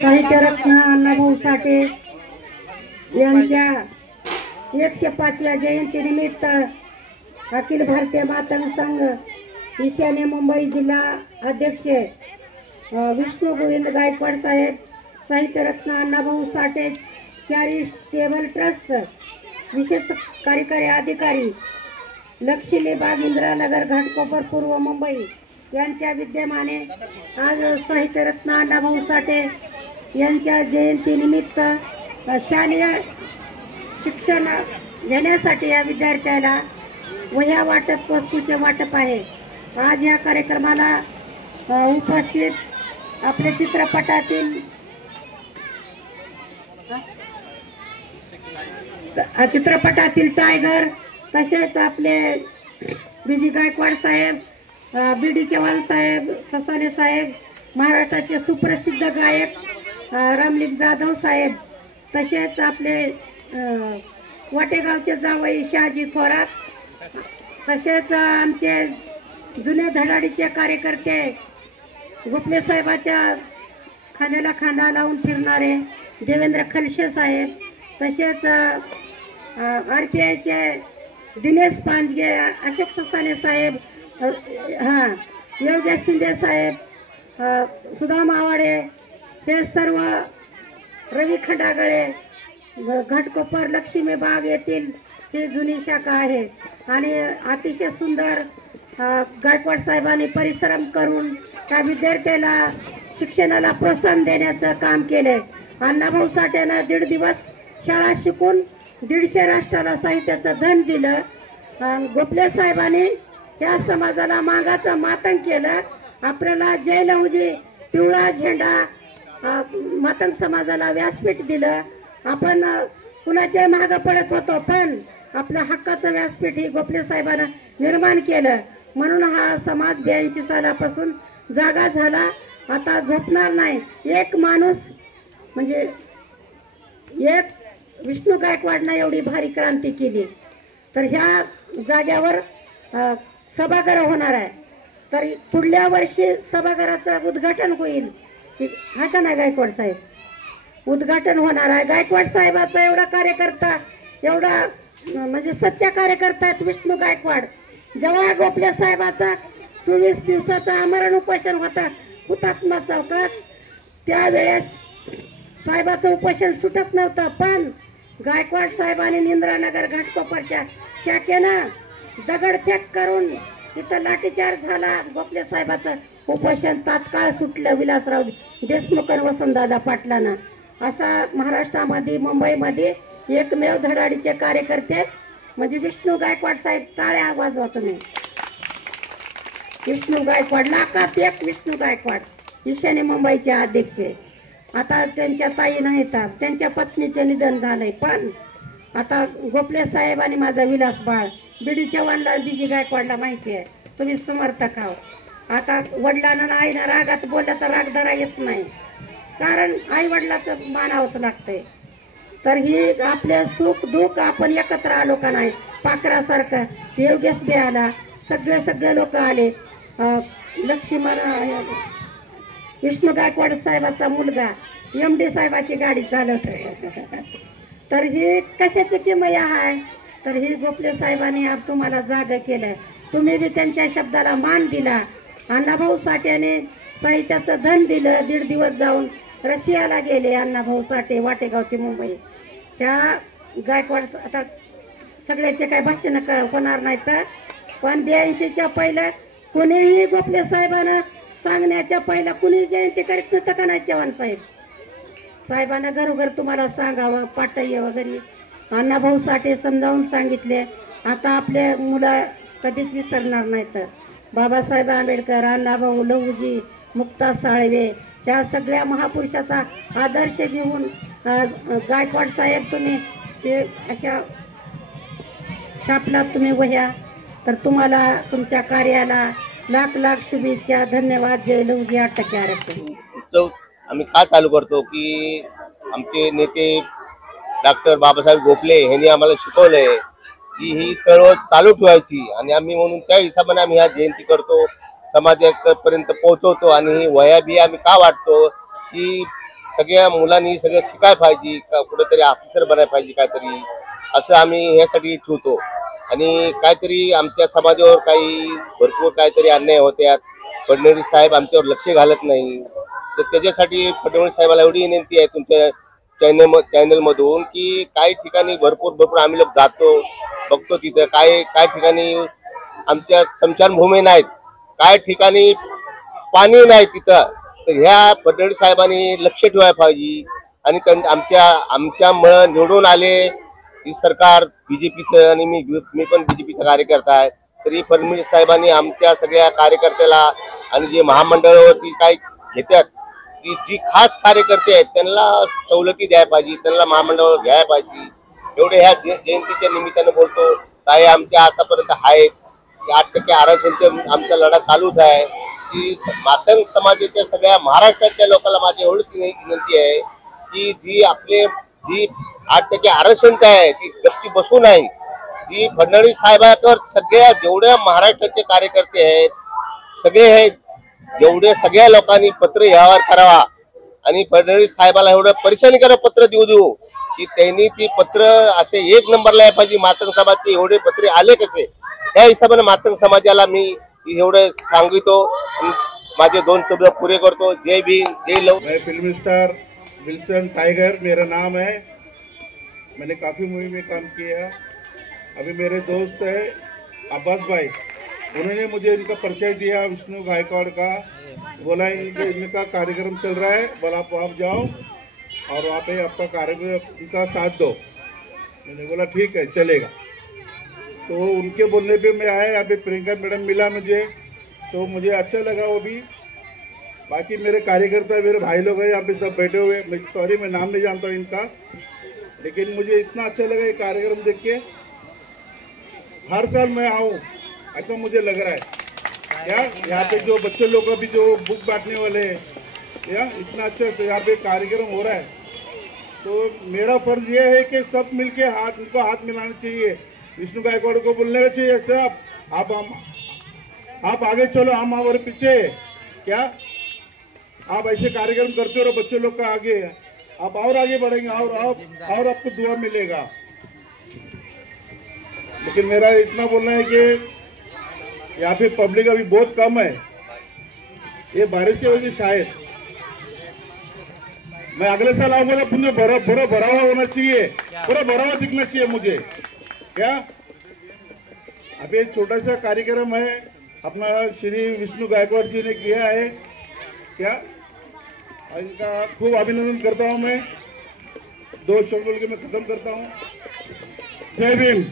साहित्यरत्न अण्णाभाऊ साठे यांच्या 105व्या जयंतीनिमित्त अखिल भारतीय मातंग संघ ईशान्य मुंबई जिल्हा अध्यक्ष विष्णू गोविंद गायकवाड साहेब, साहित्यरत्न अण्णाभाऊ साठे चॅरिटेबल ट्रस्ट विशेष कार्यकारी अधिकारी लक्ष्मीबाग इंदिरानगर घाटकोपर पूर्व मुंबई यांच्या विद्यमाने आज साहित्यरत्न अण्णाभाऊ साठे यांच्या जयंतीनिमित्त शालेय शिक्षण घेण्यासाठी या विद्यार्थ्याला वह्या वाटप, वस्तूचे वाटप आहे। आज या कार्यक्रमाला उपस्थित आपल्या चित्रपटातील टायगर, तसेच आपले बीजी गायकवाड साहेब, बीडी चव्हाण साहेब, ससाने साहेब, महाराष्ट्राचे सुप्रसिद्ध गायक रामलिंग जाधव साहेब, तसेच आपले वाटेगावचे जावई शहाजी थोरात, तसेच आमचे जुने धडाडीचे कार्यकर्ते गोपले साहेबाच्या खांद्याला खांदा लावून फिरणारे देवेंद्र खलशे साहेब, तसेच RPIचे दिनेश पांजगे, अशोक ससाने साहेब, योगेश शिंदे साहेब, सुदाम आवाडे, हे सर्व रवी खंडागळे, घाटकोपर लक्ष्मीबाग येथील ही जुनी शाखा आहे आणि अतिशय सुंदर गायकवाड साहेबांनी परिश्रम करून त्या विद्यार्थ्याला शिक्षणाला प्रोत्साहन देण्याचं काम केले। अण्णाभाऊ साठेनं 1.5 दिवस शाळा शिकून 150 राष्ट्राला साहित्याचं धन दिलं। गोपले साहेबांनी या समाजाला मागाचं मातंग केलं। आपल्याला जय लहुजी पिवळा झेंडा मातंग समाजाला व्यासपीठ दिलं। आपण कुणाच्या मागे पडत होतो, पण आपल्या हक्काचं व्यासपीठ ही गोपले साहेबांना निर्माण केलं। म्हणून हा समाज 82 सालापासून जागा झाला, आता झोपणार नाही। एक माणूस म्हणजे एक विष्णू गायकवाडनं एवढी भारी क्रांती केली, तर ह्या जाग्यावर सभागृह होणार आहे। तर पुढल्या वर्षी सभागृहाचं उद्घाटन होईल, हा का नाही गायकवाड साहेब? उद्घाटन होणार आहे। गायकवाड साहेबाचा एवढा कार्यकर्ता, एवढा म्हणजे सच्चा कार्यकर्ता आहेत विष्णू गायकवाड। जेव्हा गोपले साहेबाचा 24 दिवसाचा आमरण उपोषण होता हुतात्मा चौकात, त्यावेळेस साहेबाचं उपोषण सुटत नव्हतं, पण गायकवाड साहेबांनी इंदिरानगर घाटकोपरच्या शाखेनं दगडफेक करून तिथं लाठीचार्ज झाला। गोपले साहेबाचं उपोषण तात्काळ सुटलं विलासराव देशमुख आणि वसंतदादा पाटलांना। अशा महाराष्ट्रामध्ये, मुंबईमध्ये एकमेव धडाडीचे कार्यकर्ते म्हणजे विष्णू गायकवाड साहेब। टाळ्या वाजवा तुम्ही। विष्णू गायकवाड, लाखात एक विष्णू गायकवाड, ईशान्य मुंबईचे अध्यक्ष। आता त्यांच्या ताई नाहीत, त्यांच्या पत्नीचे निधन झालंय, पण आता गोपले साहेब आणि माझा विलास बाळ बीडी चव्हाणला, बीजी गायकवाडला माहिती आहे, तुम्ही समर्थक आहोत। आता वडिलांना आईनं रागात बोललं तर राग धरा येत नाही, कारण आई वडिलाचं मानावंच लागतंय। तर ही आपले सुख दुःख आपण एकत्र आलो का नाही, पाखरासारखं योगेश बी आला, सगळे लोक आले। लक्ष्मण विष्णू गायकवाड साहेबाचा मुलगा MD साहेबाची गाडी चालवत तर ही कशाची किमया आहे? तर ही गोपले साहेबांनी आज तुम्हाला जागा केलंय, तुम्ही बी त्यांच्या शब्दाला मान दिला। अण्णाभाऊ साठेने साहित्याचं धन दिलं। 1.5 दिवस जाऊन रशियाला गेले अण्णाभाऊ साठे, वाटेगावची मुंबई। त्या गायकवाड आता सगळ्याचे काही भाषण होणार नाही, तर पण 82च्या पहिलं कुणीही गोपले साहेबांना सांगण्याच्या पहिला कुणी जयंती करीत नव्हतं का नाही? चव्हाण साहेबांना घरोघर तुम्हाला सांगावं, पाटय वगैरे अण्णाभाऊ साठे समजावून सांगितले। आता आपले मुलं कधीच विसरणार नाहीत। बाबासाहेब आंबेडकर, अण्णाभाऊ, लहुजी, मुक्ता साळवे, त्या सगळ्या महापुरुषाचा आदर्श घेऊन गायकवाड साहेब तुम्ही ते अशा छापला तुम्ही वह्या, तर तुम्हाला तुमच्या कार्याला लाख लाख शुभेच्छा। धन्यवाद। जय लहुजी। 8% आरक्षण आम्ही का चालू करतो की आमचे नेते डॉक्टर बाबासाहेब गोपले यांनी आम्हाला शिकवलंय की ही चळवळ चालू ठेवायची, आणि आम्ही म्हणून त्या हिशोबाने आम्ही ह्या जयंती करतो। समाजापर्यंत पोहोचवतो। आणि वह्या बी आम्ही का वाटतो की सगळ्या मुलांनी सगळं शिकाय पाहिजे, कुठेतरी ऑफिसर बनायला पाहिजे काहीतरी, असं आम्ही ह्यासाठी ठेवतो. आणि काहीतरी आमच्या समाजावर काही भरपूर काहीतरी अन्याय होत्यात, फडणवीस साहेब आमच्यावर लक्ष घालत नाही. तर त्याच्यासाठी फडणवीस साहेबाला एवढी विनंती आहे तुमच्या चॅनल मधून की काही ठिकाणी भरपूर आम्ही लोक जातो, बघतो तिथं काय काय ठिकाणी आमच्या स्मशानभूमी नाहीत, काय ठिकाणी पाणी नाही तिथं. तर ह्या फडणवीस साहेबांनी लक्ष ठेवायला पाहिजे. आणि आमच्यामुळं निवडून आले ही सरकार बीजेपीचं, आणि मी पण बीजेपीचा कार्यकर्ता आहे. तरी फडणवीस साहेबांनी आमच्या सगळ्या कार्यकर्त्याला आणि जे महामंडळावरती काय घेतात ती जी खास कार्यकर्ते आहेत त्यांना सवलती द्यायला पाहिजे, त्यांना महामंडळावर घ्यायला पाहिजे. एवढे ह्या जयंतीच्या निमित्तानं बोलतो. काय आमच्या आतापर्यंत आहेत 8% आरक्षणचे आमचा लढा चालूच आहे. की मातंग समाजाच्या सगळ्या महाराष्ट्राच्या लोकांना माझी एवढीच विनंती आहे की जी 8% आरक्षण आहे ती गच्ची बसू नाही. ती फडणवीस साहेबांवर सगळ्या जेवढ्या महाराष्ट्राचे कार्यकर्ते आहेत सगळे आहेत, जेवढे सगळ्या लोकांनी पत्र व्यवहार करावा आणि फडणवीस साहेबाला एवढं परेशानी करा पत्र देऊ की त्यांनी ती पत्र असे 1 नंबरला यायला पाहिजे. मातंग समाजचे एवढे पत्रे आले कसे, त्या हिशोबाने मातंग समाजाला मी एवढे सांगितो. माझे 2 शब्द पुरे करतो. जय भीम, जय लव. मैं फिल्म स्टार विल्सन टाइगर मेरा नाम है। मैंने काफ़ी मूवी में काम किया। अभी मेरे दोस्त है अब्बास भाई, उन्होंने मुझे इनका परिचय दिया विष्णु गायकवाड़ का। बोला इनका कार्यक्रम चल रहा है, बोला आप वहाँ जाओ और वहाँ पे आपका कार्यक्रम इनका साथ दो। मैंने बोला ठीक है चलेगा। तो उनके बोलने पे मैं आया। यहाँ पे प्रियंका मैडम मिला मुझे, तो मुझे अच्छा लगा वो भी। बाकी मेरे कार्यकर्ता मेरे भाई लोग हैं यहाँ पे सब बैठे हुए। मैं सॉरी मैं नाम नहीं जानता हूँ इनका, लेकिन मुझे इतना अच्छा लगा ये कार्यक्रम देख के। हर साल मैं आऊँ ऐसा मुझे लग रहा है। क्या यहाँ पे जो बच्चे लोग अभी जो बुक बांटने वाले हैं, या इतना अच्छा से यहाँ पे कार्यक्रम हो रहा है, तो मेरा फर्ज ये है कि सब मिलके उनको हाथ मिलाना चाहिए। विष्णु गायकवाड़ को बोलने का चाहिए सब आप आगे चलो, हम हमारे पीछे। क्या आप ऐसे कार्यक्रम करते रहो बच्चे लोग का आगे, आप और आगे बढ़ेंगे और आपको दुआ मिलेगा। लेकिन मेरा इतना बोलना है कि यहाँ पे पब्लिक अभी बहुत कम है, ये बारिश की वजह से शायद। मैं अगले साल आऊंगा तो पूरा भरा हुआ होना चाहिए, पूरा भरा हुआ दिखना चाहिए मुझे। क्या अभी एक छोटा सा कार्यक्रम है अपना श्री विष्णु गायकवाड़ जी ने किया है। क्या इनका खूब अभिनंदन करता हूं मैं। 2 शब्द बोल के मैं खत्म करता हूं। जय भीम।